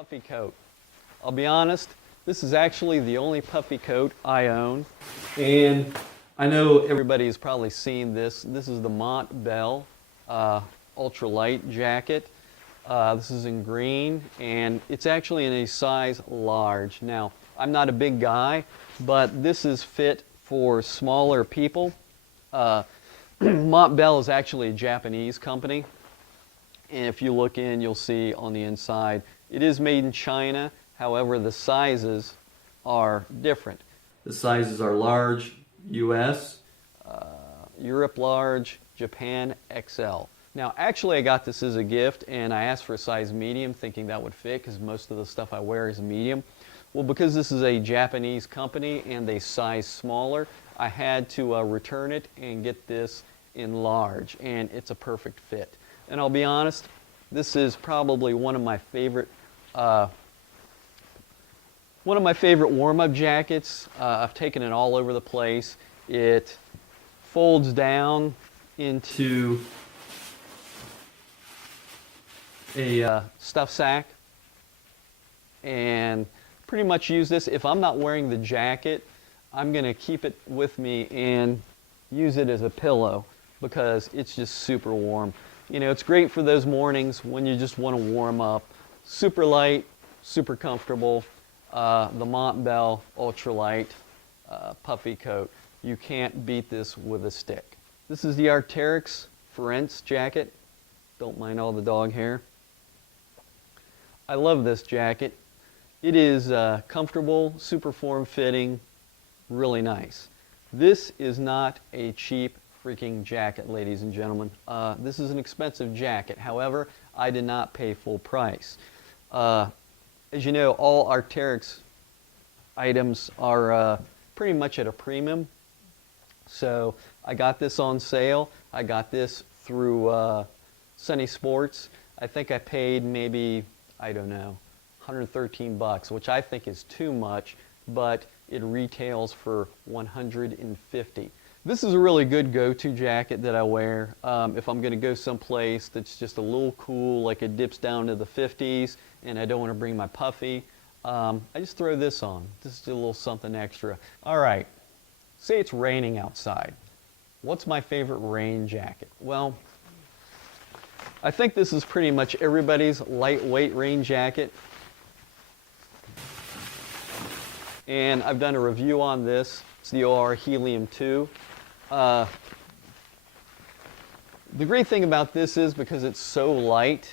puffy coat. I'll be honest, this is actually the only puffy coat I own. And I know everybody has probably seen this. This is the Montbell ultralight jacket. This is in green, and it's actually in a size large. Now, I'm not a big guy, but this is fit for smaller people. Montbell is actually a Japanese company. And if you look in, you'll see on the inside, it is made in China. However, the sizes are different. The sizes are large, US, Europe large, Japan XL. Now, actually, I got this as a gift, and I asked for a size medium, thinking that would fit, because most of the stuff I wear is medium. Well, because this is a Japanese company and they size smaller, I had to return it and get this in large, and it's a perfect fit. And I'll be honest, this is probably one of my favorite warm-up jackets. I've taken it all over the place. It folds down into a stuff sack, and pretty much use this. If I'm not wearing the jacket, I'm going to keep it with me and use it as a pillow because it's just super warm. You know, it's great for those mornings when you just want to warm up. Super light, super comfortable. The Montbell ultralight puffy coat. You can't beat this with a stick. This is the Arc'teryx Firenze jacket. Don't mind all the dog hair. I love this jacket. It is comfortable, super form-fitting, really nice. This is not a cheap freaking jacket, ladies and gentlemen. This is an expensive jacket. However, I did not pay full price. As you know, all Arc'teryx items are pretty much at a premium. So I got this on sale. I got this through Sunny Sports. I think I paid maybe, I don't know, 113 bucks, which I think is too much, but it retails for 150. This is a really good go-to jacket that I wear if I'm going to go someplace that's just a little cool, like it dips down to the 50s, and I don't want to bring my puffy. I just throw this on. Just a little something extra. All right, say it's raining outside. What's my favorite rain jacket? Well, I think this is pretty much everybody's lightweight rain jacket. And I've done a review on this. It's the OR Helium 2. The great thing about this is because it's so light,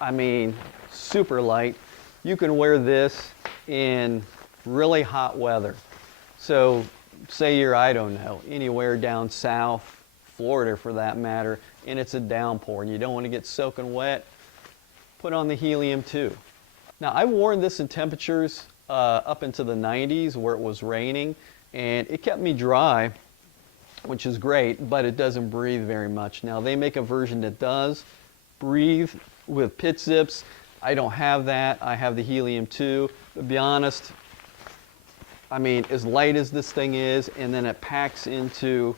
I mean super light, you can wear this in really hot weather. So say you're, I don't know, anywhere down south, Florida for that matter, and it's a downpour and you don't want to get soaking wet, put on the Helium 2. Now, I've worn this in temperatures up into the 90s where it was raining, and it kept me dry, which is great, but it doesn't breathe very much. Now, they make a version that does breathe with pit zips. I don't have that. I have the Helium 2. To be honest, I mean, as light as this thing is, and then it packs into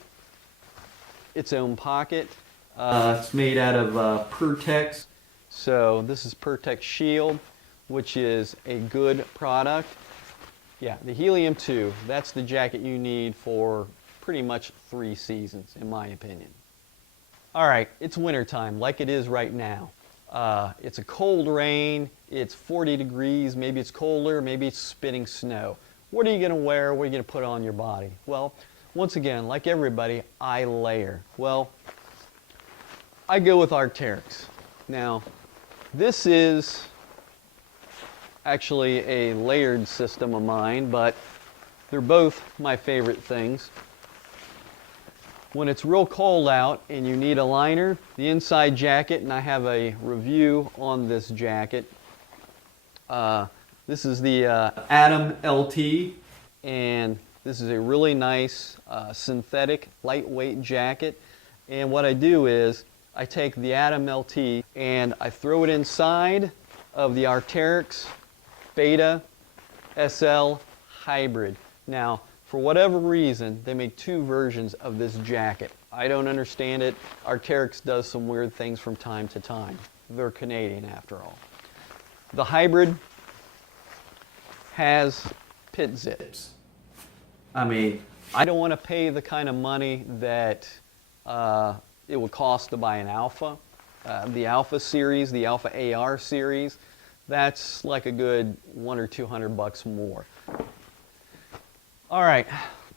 its own pocket. It's made out of Pertex. So this is Pertex Shield, which is a good product. Yeah, the Helium 2, that's the jacket you need for pretty much 3 seasons, in my opinion. All right, it's wintertime, like it is right now. It's a cold rain, it's 40 degrees, maybe it's colder, maybe it's spitting snow. What are you gonna wear? What are you gonna put on your body? Well, once again, like everybody, I layer. Well, I go with Arc'teryx. Now, this is actually a layered system of mine, but they're both my favorite things. When it's real cold out and you need a liner, the inside jacket, and I have a review on this jacket. This is the Atom LT, and this is a really nice synthetic lightweight jacket. And what I do is I take the Atom LT and I throw it inside of the Arc'teryx Beta SL Hybrid. Now, for whatever reason, they make 2 versions of this jacket. I don't understand it. Arc'teryx does some weird things from time to time. They're Canadian after all. The hybrid has pit zips. I mean, I don't want to pay the kind of money that it would cost to buy an Alpha. The Alpha series, the Alpha AR series, that's like a good $100 or $200 more. All right,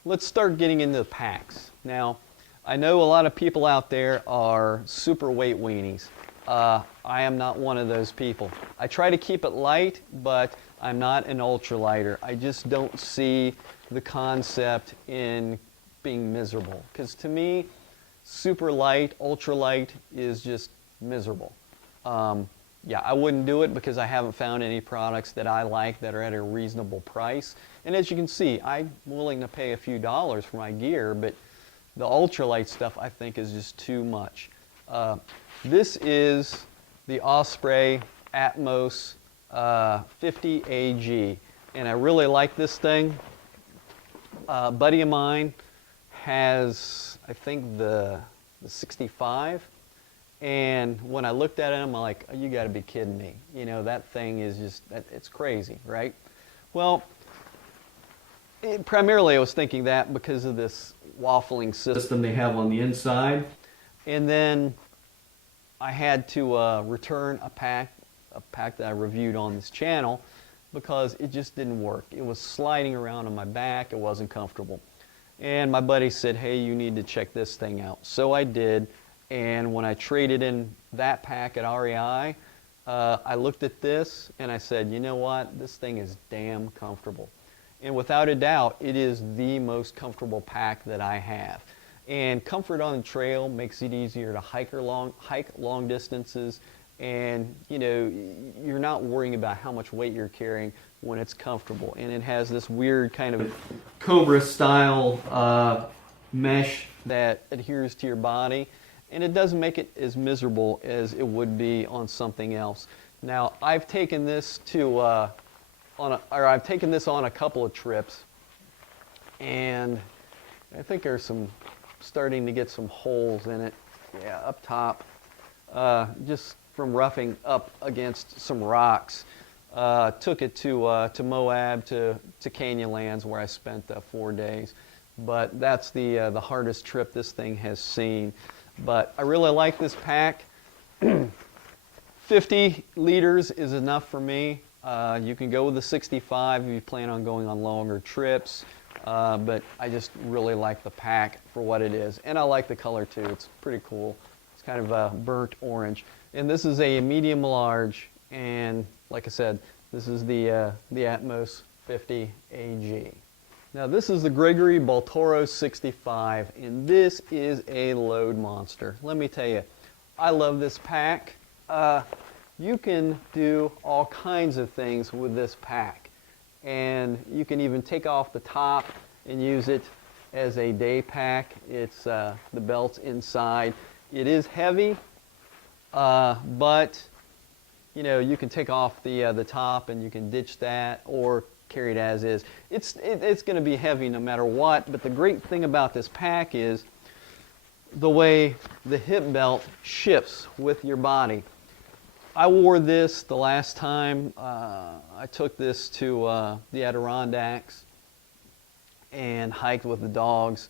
let's start getting into the packs. Now, I know a lot of people out there are super weight weenies. I am not one of those people. I try to keep it light, but I'm not an ultralighter. I just don't see the concept in being miserable. Because to me, super light, ultralight is just miserable. Yeah, I wouldn't do it because I haven't found any products that I like that are at a reasonable price. And as you can see, I'm willing to pay a few dollars for my gear, but the ultralight stuff I think is just too much. This is the Osprey Atmos 50 AG, and I really like this thing. A buddy of mine has, I think, the 65, and when I looked at it, I'm like, oh, you got to be kidding me. You know, that thing is just, it's crazy, right? Well, primarily I was thinking that because of this waffling system they have on the inside, and then I had to return a pack that I reviewed on this channel because it just didn't work. It was sliding around on my back. It wasn't comfortable. And my buddy said, hey, you need to check this thing out. So I did, and when I traded in that pack at REI, I looked at this and I said, you know what? This thing is damn comfortable. And without a doubt, it is the most comfortable pack that I have. And comfort on the trail makes it easier to hike long distances, and you know, you're not worrying about how much weight you're carrying when it's comfortable. And it has this weird kind of Cobra style mesh that adheres to your body, and it doesn't make it as miserable as it would be on something else. Now, I've taken this to I've taken this on a couple of trips, and I think there's some starting to get some holes in it. Yeah, up top, just from roughing up against some rocks. Took it to Moab, to Canyonlands, where I spent 4 days. But that's the hardest trip this thing has seen. But I really like this pack. 50 liters is enough for me. You can go with the 65 if you plan on going on longer trips. But I just really like the pack for what it is. And I like the color too. It's pretty cool. It's kind of a burnt orange. And this is a medium large. And like I said, this is the Atmos 50 AG. Now this is the Gregory Baltoro 65. And this is a load monster. Let me tell you, I love this pack. You can do all kinds of things with this pack. And you can even take off the top and use it as a day pack. It's the belt's inside. It is heavy, but you know, you can take off the top and you can ditch that or carry it as is. It's going to be heavy no matter what. But the great thing about this pack is the way the hip belt shifts with your body. I wore this the last time I took this to the Adirondacks and hiked with the dogs,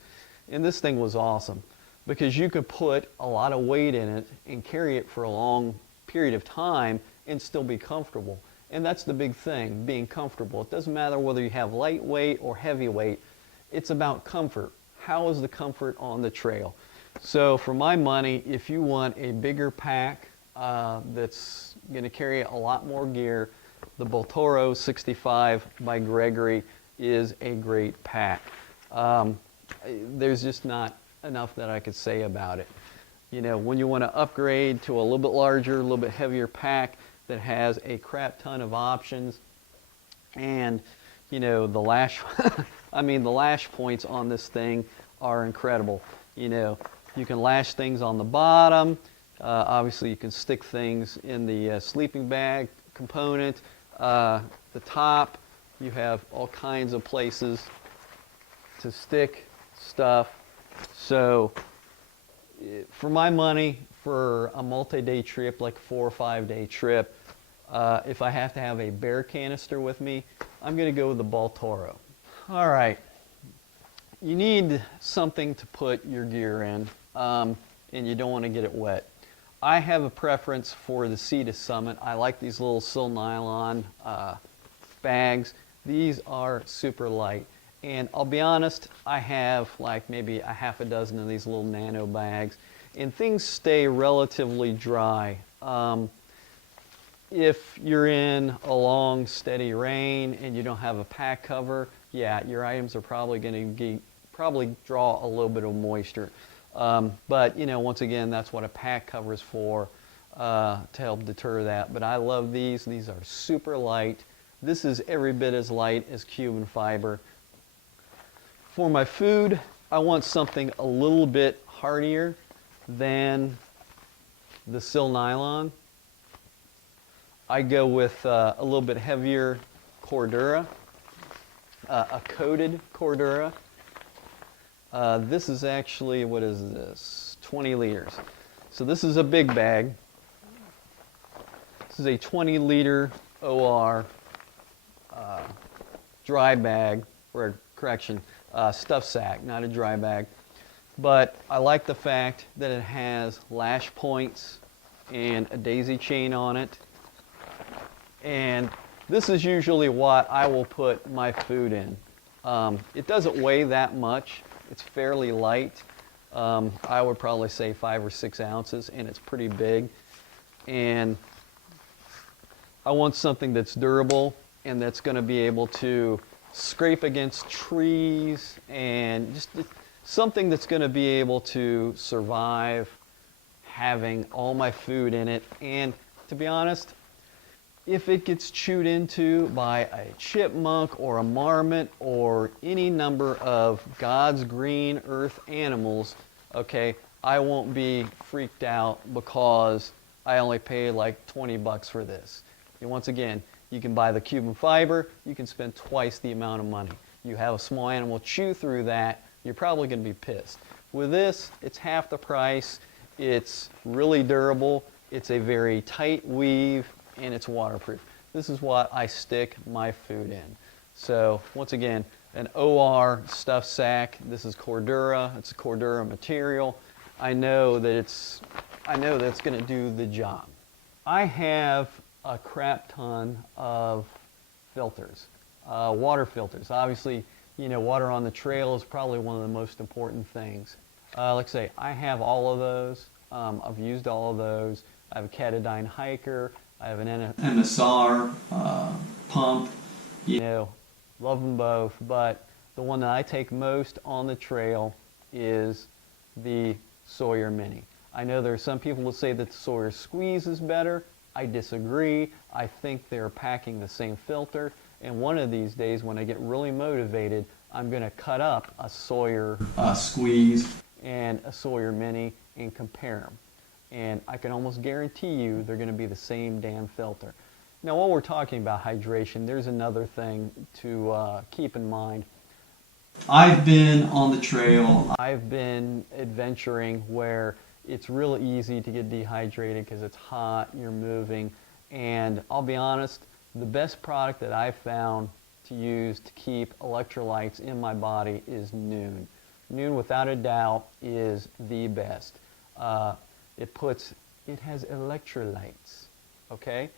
and this thing was awesome because you could put a lot of weight in it and carry it for a long period of time and still be comfortable. And that's the big thing, being comfortable. It doesn't matter whether you have lightweight or heavyweight. It's about comfort. How is the comfort on the trail? So for my money, if you want a bigger pack, that's going to carry a lot more gear, the Baltoro 65 by Gregory is a great pack. There's just not enough that I could say about it. You know, when you want to upgrade to a little bit larger, a little bit heavier pack that has a crap ton of options, and you know, the lash, I mean, the lash points on this thing are incredible. You know, you can lash things on the bottom. Obviously, you can stick things in the sleeping bag component. The top, you have all kinds of places to stick stuff. So, for my money, for a multi-day trip, like a 4 or 5 day trip, If I have to have a bear canister with me, I'm going to go with the Baltoro. All right, you need something to put your gear in, and you don't want to get it wet. I have a preference for the Sea Summit. I like these little sil nylon bags. These are super light. And I'll be honest, I have like maybe a half a dozen of these little nano bags, and things stay relatively dry. If you're in a long, steady rain and you don't have a pack cover, yeah, your items are probably going to draw a little bit of moisture. But you know, once again, that's what a pack cover is for, to help deter that. But I love these. These are super light. This is every bit as light as Cuben fiber. For my food, I want something a little bit hardier than the sil nylon. I go with a little bit heavier Cordura, a coated Cordura. This is actually, what is this? 20 liters. So this is a big bag. This is a 20-liter OR dry bag, or correction, stuff sack, not a dry bag. But I like the fact that it has lash points and a daisy chain on it. And this is usually what I will put my food in. It doesn't weigh that much. It's fairly light. I would probably say 5 or 6 ounces, and it's pretty big. And I want something that's durable and that's going to be able to scrape against trees, and just something that's going to be able to survive having all my food in it. And to be honest, if it gets chewed into by a chipmunk or a marmot or any number of God's green earth animals, okay, I won't be freaked out because I only paid like 20 bucks for this. And once again, you can buy the Cuben fiber, you can spend twice the amount of money. You have a small animal chew through that, you're probably going to be pissed. With this, it's half the price, it's really durable, it's a very tight weave, and it's waterproof. This is what I stick my food in. So once again, an OR stuff sack. This is Cordura. It's a Cordura material. I know that it's going to do the job. I have a crap ton of filters, water filters. Obviously, you know, water on the trail is probably one of the most important things. Like I say, I have all of those. I've used all of those. I have a Katadyn Hiker. I have an MSR pump. You know, love them both, but the one that I take most on the trail is the Sawyer Mini. I know there are some people who say that the Sawyer Squeeze is better. I disagree. I think they're packing the same filter, and one of these days when I get really motivated, I'm going to cut up a Sawyer Squeeze and a Sawyer Mini and compare them. And I can almost guarantee you they're going to be the same damn filter. Now, while we're talking about hydration, there's another thing to keep in mind. I've been on the trail. I've been adventuring where it's real easy to get dehydrated because it's hot, you're moving, and I'll be honest, the best product that I've found to use to keep electrolytes in my body is Nuun. Nuun, without a doubt, is the best. It has electrolytes, okay?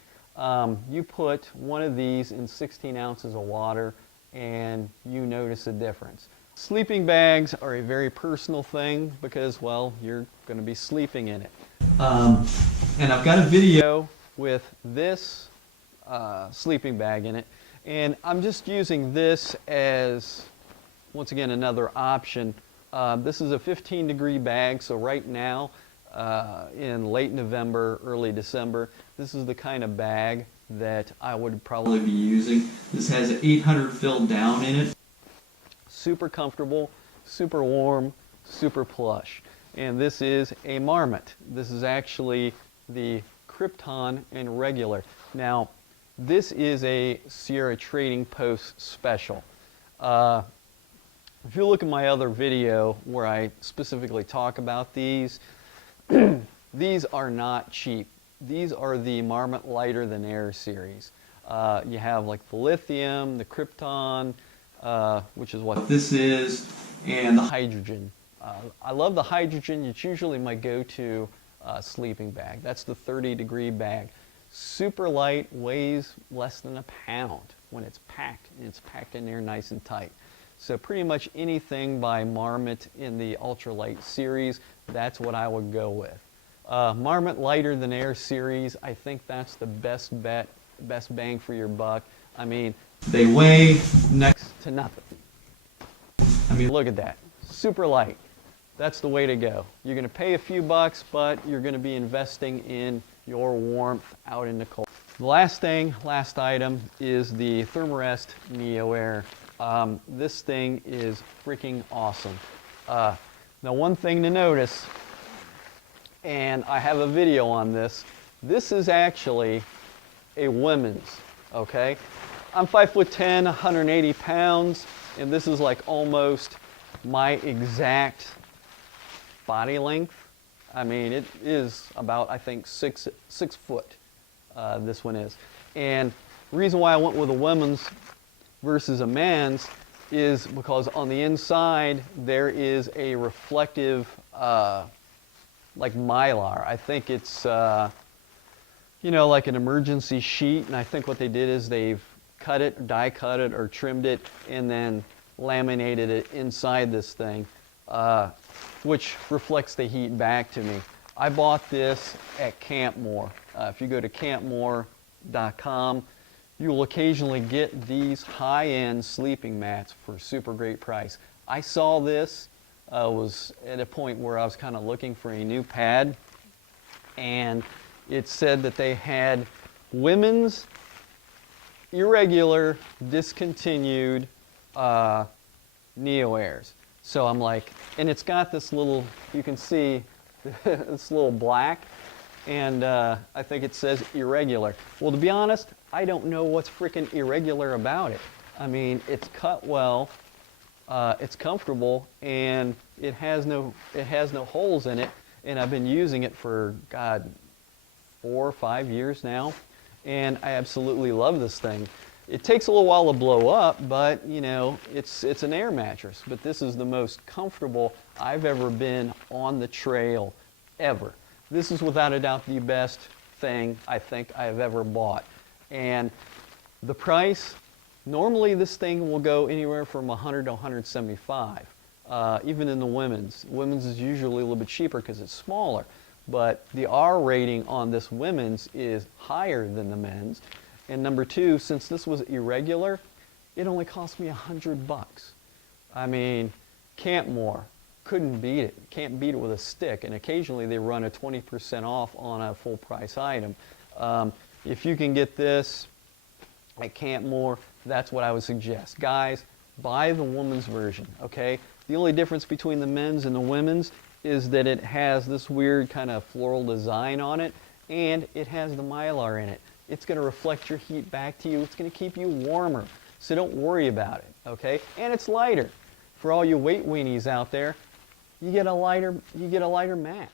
You put one of these in 16 ounces of water and you notice a difference. Sleeping bags are a very personal thing because, well, you're going to be sleeping in it. And I've got a video with this sleeping bag in it, and I'm just using this as, once again, another option. This is a 15-degree bag, so right now, in late November, early December, this is the kind of bag that I would probably be using. This has an 800 fill down in it. Super comfortable, super warm, super plush. And this is a Marmot. This is actually the Krypton and regular. Now, this is a Sierra Trading Post special. If you look at my other video where I specifically talk about these, these are not cheap. these are the Marmot Lighter Than Air series. You have like the lithium, the krypton, which is what this is, and the hydrogen. I love the hydrogen. It's usually my go-to sleeping bag. That's the 30-degree bag. Super light, weighs less than a pound when it's packed, and it's packed in there nice and tight. So pretty much anything by Marmot in the ultralight series, that's what I would go with. Marmot Lighter Than Air series, I think that's the best bet, best bang for your buck. I mean, they weigh next to nothing. I mean, look at that, super light. That's the way to go. You're going to pay a few bucks, but you're going to be investing in your warmth out in the cold. The last item is the Thermarest NeoAir. This thing is freaking awesome. Now, one thing to notice, and I have a video on this, this is actually a women's, okay? I'm 5'10", 180 pounds, and this is like almost my exact body length. I mean, it is about, I think, six foot, this one is. And the reason why I went with a women's versus a man's is because on the inside there is a reflective, like mylar. I think it's, you know, like an emergency sheet, and I think what they did is they've cut it, die cut it, or trimmed it, and then laminated it inside this thing, which reflects the heat back to me. I bought this at Campmore. If you go to campmore.com, you will occasionally get these high-end sleeping mats for a super great price. I saw this, was at a point where I was kind of looking for a new pad, and it said that they had women's irregular discontinued NeoAirs. So I'm like, and it's got this little, you can see this little black, and I think it says irregular. Well, to be honest, I don't know what's freaking irregular about it. I mean, it's cut well, it's comfortable, and it has no holes in it, and I've been using it for, God, 4 or 5 years now, and I absolutely love this thing. It takes a little while to blow up, but you know, it's an air mattress. But this is the most comfortable I've ever been on the trail, ever. This is without a doubt the best thing I think I've ever bought. And the price, normally this thing will go anywhere from $100 to $175, even in the women's. Women's is usually a little bit cheaper because it's smaller, but the R rating on this women's is higher than the men's. And number two, since this was irregular, it only cost me $100. I mean, Campmore, couldn't beat it. Can't beat it with a stick. And occasionally they run a 20% off on a full price item. If you can get this at Campmore, that's what I would suggest. Guys, buy the woman's version, okay? The only difference between the men's and the women's is that it has this weird kind of floral design on it, and it has the mylar in it. It's going to reflect your heat back to you. It's going to keep you warmer. So don't worry about it, okay? And it's lighter. For all you weight weenies out there, you get a lighter mat.